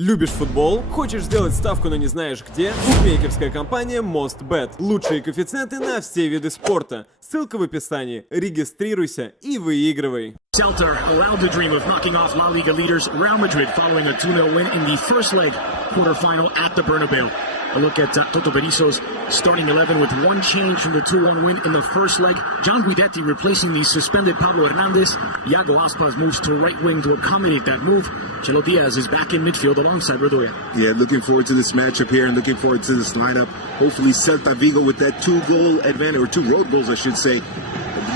Любишь футбол? Хочешь сделать ставку, но не знаешь где? Букмекерская компания MostBet. Лучшие коэффициенты на все виды спорта. Ссылка в описании. Регистрируйся и выигрывай. Sельta allowed the dream of knocking off La Liga leaders Real Madrid following a 2-0 win in the first leg quarterfinal at the Bernabeu. A look at Toto Berizzo's starting 11 with one change from the 2-1 win in the first leg. John Guidetti replacing the suspended Pablo Hernandez. Iago Aspas moves to right wing to accommodate that move. Chelo Diaz is back in midfield alongside Rodoya. Yeah, looking forward to this matchup here and looking forward to this lineup. Hopefully Celta Vigo with that 2-goal advantage, or 2 road goals I should say.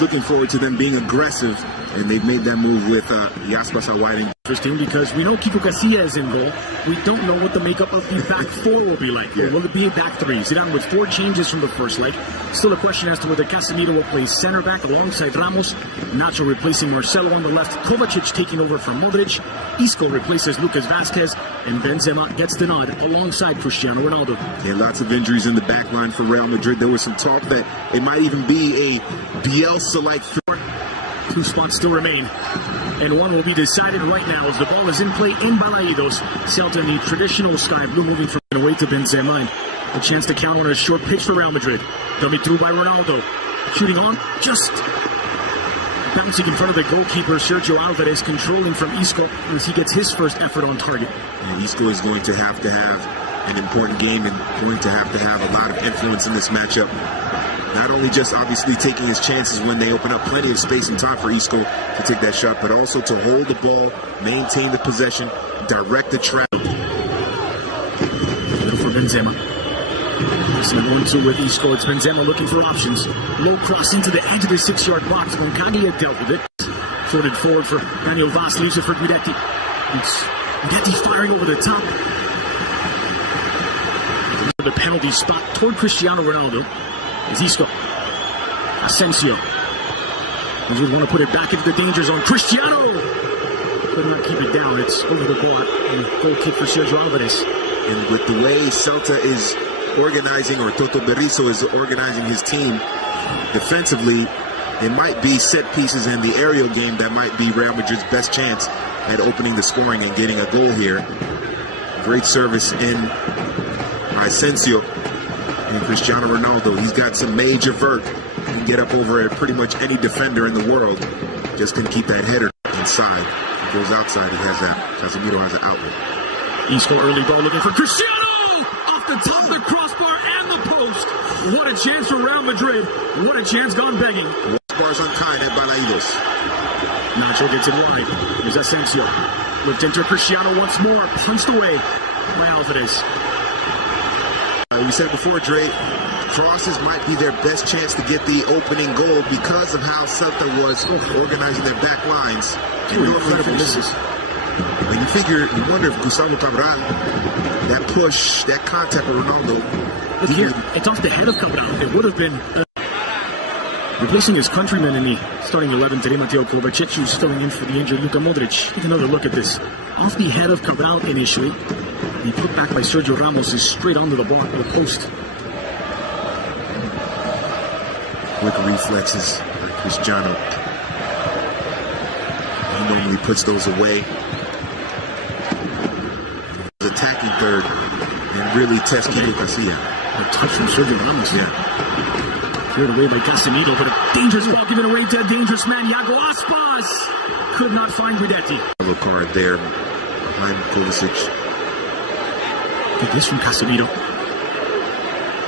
Looking forward to them being aggressive, and they've made that move with Aspas out wide. Interesting because we know Kiko Casilla is in goal. We don't know what the makeup of the back four will be like. Yeah. Will it be a back three? Zidane with 4 changes from the first leg. Still a question as to whether Casemiro will play center back alongside Ramos. Nacho replacing Marcelo on the left. Kovacic taking over from Modric. Isco replaces Lucas Vazquez. And Benzema gets the nod alongside Cristiano Ronaldo. Yeah, lots of injuries in the back line for Real Madrid. There was some talk that it might even be a Bielsa-like threat. 2 spots still remain, and one will be decided right now as the ball is in play in Balaidos. Celta in the traditional sky blue moving from away to Benzema. A chance to counter a short pitch for Real Madrid. Dummy through by Ronaldo. Shooting on, just bouncing in front of the goalkeeper, Sergio Alvarez, controlling from Isco as he gets his first effort on target. And Isco is going to have an important game and going to have a lot of influence in this matchup. Not only just obviously taking his chances when they open up plenty of space and time for Isco to take that shot, but also to hold the ball, maintain the possession, direct the trap. For Benzema. This is 1-2 with Isco. It's Benzema looking for options. Low cross into the edge of the 6-yard box. Moncaglia dealt with it. Floated forward for Daniel Vaz, leaves it for Guidetti. Guidetti firing over the top. The penalty spot toward Cristiano Ronaldo. Is Isco. Asensio. And we want to put it back into the danger zone. Cristiano! Could not keep it down. It's over the bar. And goal kick for Sergio Alvarez. And with the way Celta is organizing, or Toto Berizzo is organizing his team defensively, it might be set pieces in the aerial game that might be Real Madrid's best chance at opening the scoring and getting a goal here. Great service in Asensio. And Cristiano Ronaldo, he's got some major vert. He can get up over pretty much any defender in the world. Just can keep that header inside. If he goes outside, he has that. Casemiro has an outlet. Isco early ball looking for Cristiano! Off the top of the crossbar and the post. What a chance for Real Madrid. What a chance gone begging. Bars unkind at Balaidos. Nacho gets it wide. Here's Asensio. Looked into Cristiano once more. Punched away by Alvarez. We said before, Dre, crosses might be their best chance to get the opening goal because of how Celta was organizing their back lines. Two incredible misses. And you wonder if Gustavo Cabral, that push, that contact with Ronaldo. Look here, it's off the head of Cabral. It would have been replacing his countryman in the starting 11 today. Mateo Kovacic, who's filling in for the injured Luka Modric. Take another look at this. Off the head of Cabral initially. He put back by Sergio Ramos is straight onto the bar, the post. Quick reflexes by Cristiano. He normally puts those away. He's attacking third and really test Kiko Casilla. A touch from Sergio Ramos. Yeah. Cleared away by Casemiro, but a dangerous ball given away to a dangerous man. Iago Aspas could not find Guidetti. Yellow card there behind Kovacic. This from Casemiro.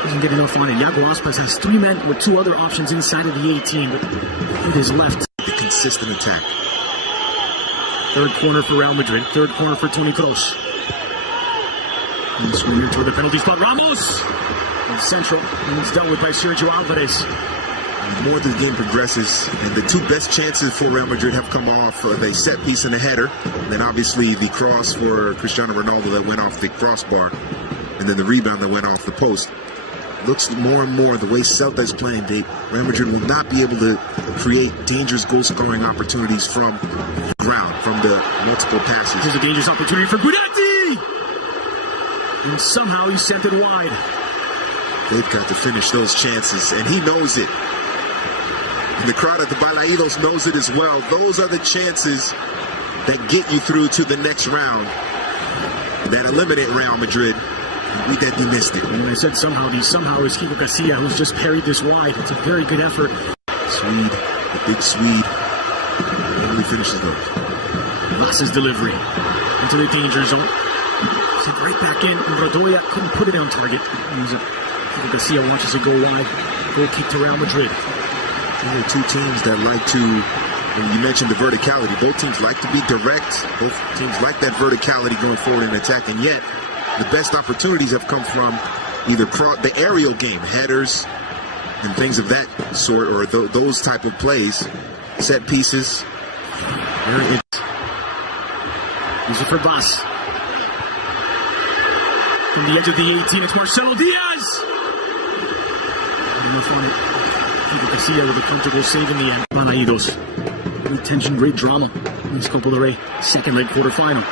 Doesn't get enough on it. Iago Aspas has 3 men with 2 other options inside of the 18, but with his left. The consistent attack. Third corner for Real Madrid. Third corner for Toni Kroos. And swinging toward the penalty spot. Ramos! And central. And it's dealt with by Sergio Alvarez. The more the game progresses, and the 2 best chances for Real Madrid have come off of a set piece and a header. And then obviously the cross for Cristiano Ronaldo that went off the crossbar. And then the rebound that went off the post. Looks more and more the way Celta is playing, Real Madrid will not be able to create dangerous goal-scoring opportunities from the ground, from the multiple passes. Here's a dangerous opportunity for Guidetti! And somehow he sent it wide. They've got to finish those chances, and he knows it. And the crowd at the Balaidos knows it as well. Those are the chances that get you through to the next round. that eliminate Real Madrid. Guidetti missed it. And when I said somehow is Kiko Casilla, who's just parried this wide. It's a very good effort. Swede, the big Swede, really finishes those. Vas's delivery into the danger zone. Sent right back in. Radoya couldn't put it on target. Kiko Casilla wants to go wide. Goal kick to Real Madrid. There are two teams that like to, and you mentioned the verticality, both teams like to be direct. Both teams like that verticality going forward and attack, and yet the best opportunities have come from either the aerial game, headers, and things of that sort, or those type of plays, set pieces. Easy for Vas. From the edge of the 18, it's Marcelo Diaz. Kiko Casilla with a comfortable save in the end. Balaidos. Great tension, great drama in this Copa del Rey second leg quarterfinal.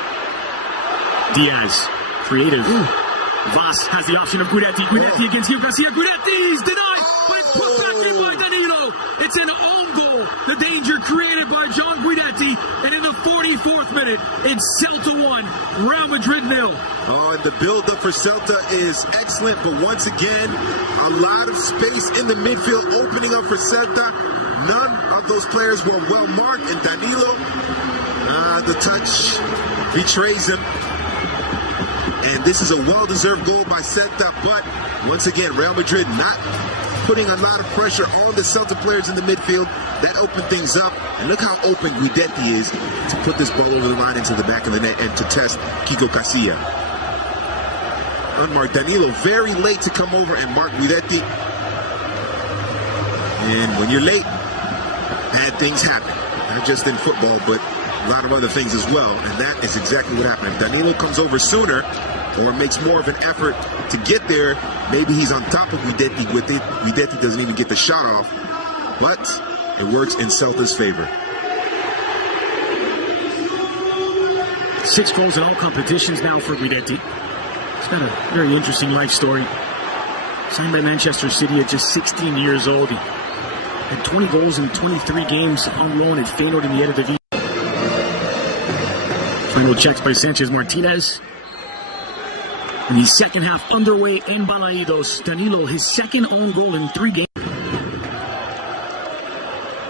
Diaz, creative. Vas has the option of Guidetti. Guidetti against Kiko Casilla. Guidetti's denied, but it's put back in by Danilo. It's an own goal. The danger created by John Guidetti. And in the 44th minute, it's Scelta 1, Real Madrid 0. Oh, and the build-up for Scelta is excellent, but once again, a lot of space in the midfield opening up for Scelta. None of those players were well marked, and Danilo, the touch betrays him. And this is a well-deserved goal by Scelta, but once again, Real Madrid not putting a lot of pressure on the Scelta players in the midfield. That opened things up, and look how open Guidetti is to put this ball over the line into the back of the net and to test Kiko Casilla. Unmarked Danilo, very late to come over and mark Guidetti. And when you're late, bad things happen. Not just in football, but a lot of other things as well. And that is exactly what happened. If Danilo comes over sooner or makes more of an effort to get there, maybe he's on top of Guidetti with it. Guidetti doesn't even get the shot off. But it works in Celta's favor. 6 goals in all competitions now for Guidetti. He's got a very interesting life story. Signed by Manchester City at just 16 years old. He had 20 goals in 23 games on loan at Feyenoord in the Eredivisie. Final checks by Sanchez Martinez. And the second half underway in Balaidos. Danilo, his second own goal in 3 games.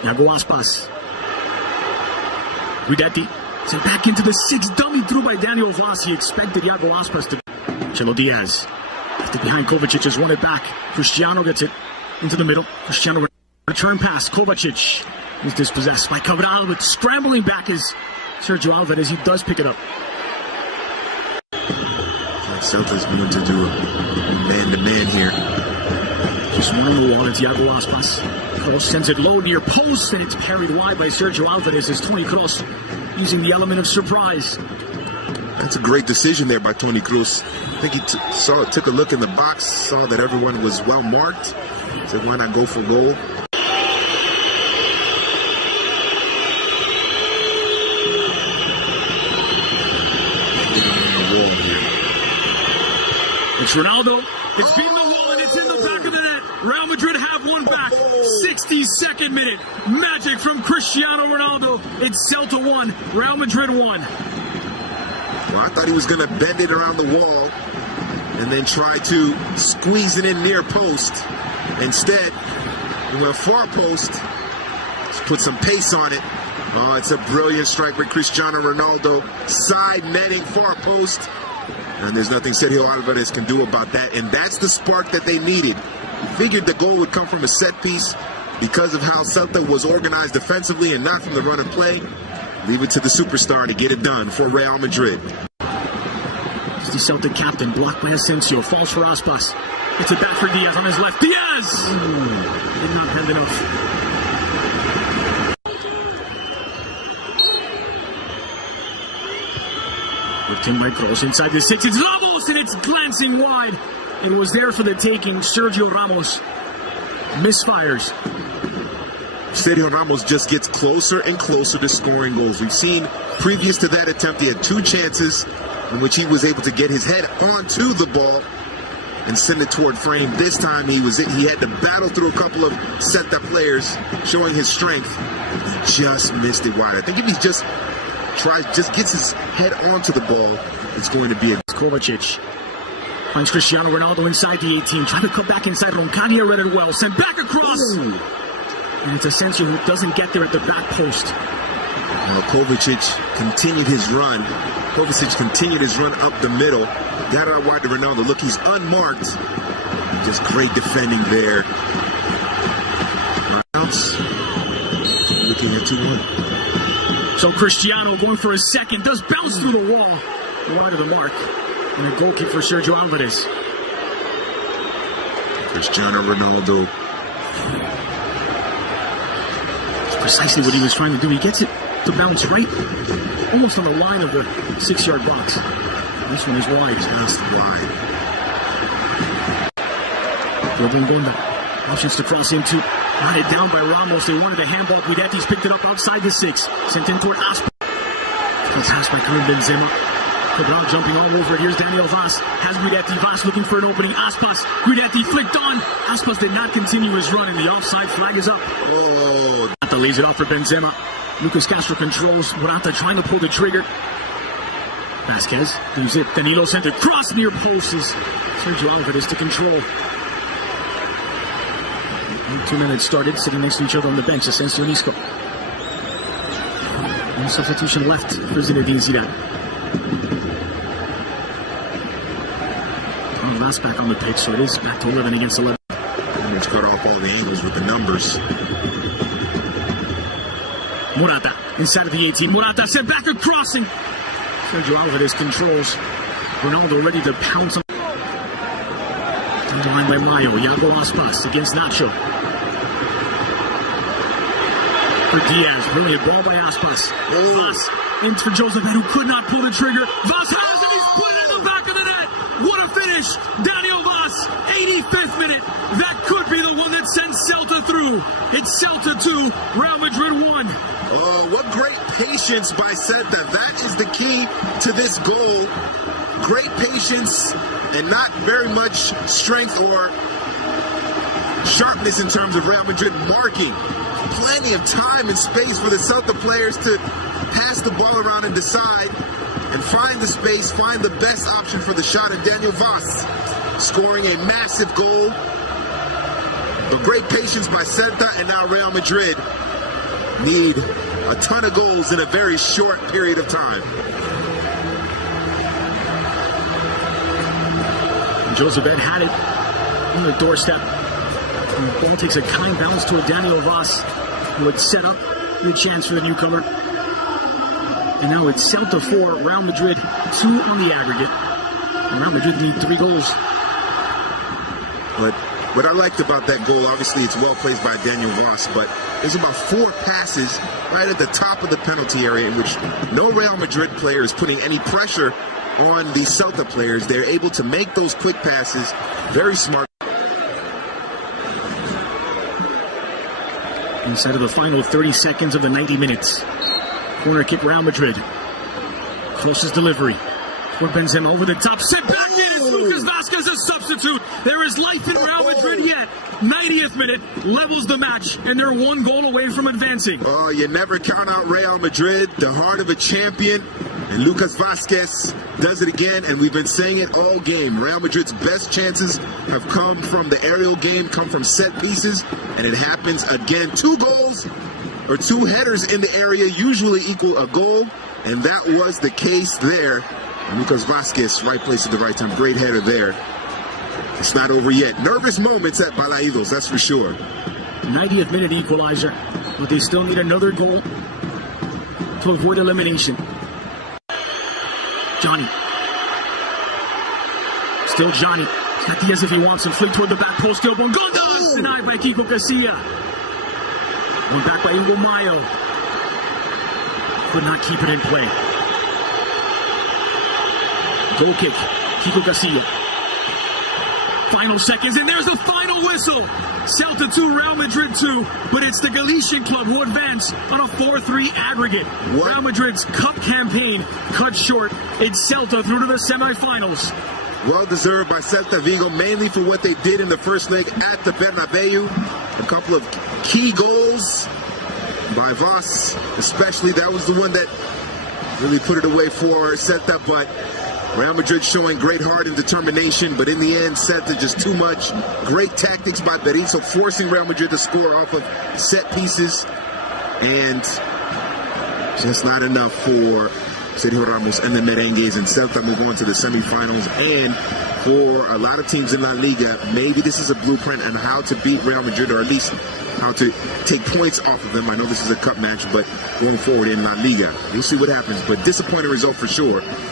Iago Aspas. Guidetti sent back into the 6, dummy through by Daniel Vaz. He expected Iago Aspas to. Chelo Diaz. Left it behind Kovacic, has won it back. Cristiano gets it into the middle. Cristiano return pass. Kovacic is dispossessed by Cabral, but scrambling back is Sergio Alvarez. He does pick it up. Celta's going to do a man-to-man here. Just one on the wall, it's Iago Aspas. Kroos sends it low near post, and it's parried wide by Sergio Alvarez as Toni Kroos using the element of surprise. That's a great decision there by Toni Kroos. I think he took a look in the box, saw that everyone was well marked, said why not go for goal. It's Ronaldo. It's beaten the wall, and it's in the back of the net. Real Madrid have one back. 62nd minute. Magic from Cristiano Ronaldo. It's Scelta 1, Real Madrid 1. Well, I thought he was going to bend it around the wall and then try to squeeze it in near post. Instead, he went far post. Just put some pace on it. Oh, it's a brilliant strike by Cristiano Ronaldo. Side netting, far post. And there's nothing Sergio Alvarez can do about that. And that's the spark that they needed. Figured the goal would come from a set piece because of how Scelta was organized defensively and not from the run of play. Leave it to the superstar to get it done for Real Madrid. It's the Celta captain, blocked by Asensio. Falls for Aspas. It's it back for Diaz on his left. Diaz! Did not have enough. Tim by Kroos inside the 6. It's Ramos, and it's glancing wide. It was there for the taking. Sergio Ramos misfires. Sergio Ramos just gets closer and closer to scoring goals. We've seen previous to that attempt, he had 2 chances in which he was able to get his head onto the ball and send it toward frame. This time he had to battle through a couple of Celta players, showing his strength. He just missed it wide. I think if he just gets his head onto the ball, it's going to be a Kovacic finds Cristiano Ronaldo inside the 18, trying to cut back inside. Roncadia read it well, sent back across. Ooh. And it's Asensio who doesn't get there at the back post. Kovacic continued his run. Kovacic continued his run up the middle. Got it out wide to Ronaldo. Look, he's unmarked. Just great defending there. Looking at 2-1. So Cristiano going for his second, does bounce through the wall, wide of the mark, and a goal kick for Sergio Alvarez. Cristiano Ronaldo. That's precisely what he was trying to do. He gets it to bounce right, almost on the line of the 6-yard box. This one is wide. Just wide. Robin Gonda. Options to cross into. Nodded down by Ramos. They wanted the handball. Guidetti's picked it up outside the 6. Sent in toward Aspas. Passed by Karim Benzema. Cabral jumping all over it. Here's Daniel Vaz. Has Guidetti. Vaz looking for an opening. Aspas. Guidetti flicked on. Aspas did not continue his run, and the offside flag is up. Oh. Morata lays it off for Benzema. Lucas Castro controls. Morata trying to pull the trigger. Vasquez leaves it. Danilo sent it cross near posts. Sergio Alvarez to control. 2 minutes started, sitting next to each other on the bench. Asensio and Isco. No substitution left for Zinedine Zidane. Last back on the pitch, so it is back to 11 against 11. He's cut off all the angles with the numbers. Morata inside of the 18. Morata sent back a crossing. Sergio Alvarez controls. Ronaldo ready to pounce on. Line by Mayo. Iago Aspas against Nacho. For Diaz, brilliant ball by Aspas. Vaz in for Joseph, who could not pull the trigger. Vaz has it, he's put it in the back of the net. What a finish! Daniel Vaz, 85th minute. That could be the one that sends Scelta through. It's Scelta 2, Real Madrid 1. Oh, what great patience by Scelta. That is the key to this goal. Great patience and not very much strength or sharpness in terms of Real Madrid marking. Plenty of time and space for the Celta players to pass the ball around and decide and find the space, find the best option for the shot, and Daniel Vaz scoring a massive goal. But great patience by Scelta, and now Real Madrid need a ton of goals in a very short period of time. Joseph had it on the doorstep. And the ball takes a kind bounce to a Daniel Vaz, who had set up the chance for the newcomer. And now it's Scelta 4, Real Madrid 2 on the aggregate. And Real Madrid need 3 goals. But what I liked about that goal, obviously it's well placed by Daniel Vaz, but there's about 4 passes right at the top of the penalty area in which no Real Madrid player is putting any pressure on the Celta players. They're able to make those quick passes. Very smart. Inside of the final 30 seconds of the 90 minutes. Corner kick, Real Madrid. Closest delivery. For Benzema over the top. Sent back in. It's Lucas Vasquez a substitute. There is life in Real Madrid yet. 90th minute. Levels the match. And they're 1 goal away from advancing. Oh, you never count out Real Madrid. The heart of a champion. And Lucas Vasquez does it again, and we've been saying it all game. Real Madrid's best chances have come from the aerial game, come from set pieces, and it happens again. 2 goals or 2 headers in the area usually equal a goal, and that was the case there. And Lucas Vasquez, right place at the right time. Great header there. It's not over yet. Nervous moments at Balaidos, that's for sure. 90th minute equalizer, but they still need another goal to avoid elimination. Johnny. Still Johnny. Got Diaz if he wants him. Flick toward the back post. Gilbert Gonda. Denied by Kiko Casilla. One back by Hugo Mayo. Could not keep it in play. Goal kick. Kiko Casilla. Final seconds, and there's the final whistle. Scelta 2, Real Madrid 2, but it's the Galician club who advance on a 4-3 aggregate. Real Madrid's cup campaign cut short. It's Scelta through to the semifinals. Well deserved by Celta Vigo, mainly for what they did in the first leg at the Bernabeu. A couple of key goals by Vaz, especially. That was the one that really put it away for Celta, but Real Madrid showing great heart and determination, but in the end, Sельта just too much. Great tactics by Berizzo, forcing Real Madrid to score off of set pieces, and just not enough for Sergio Ramos and the Merengues, and Sельta move on to the semifinals. And for a lot of teams in La Liga, maybe this is a blueprint on how to beat Real Madrid, or at least how to take points off of them. I know this is a cup match, but going forward in La Liga, we'll see what happens. But disappointing result for sure.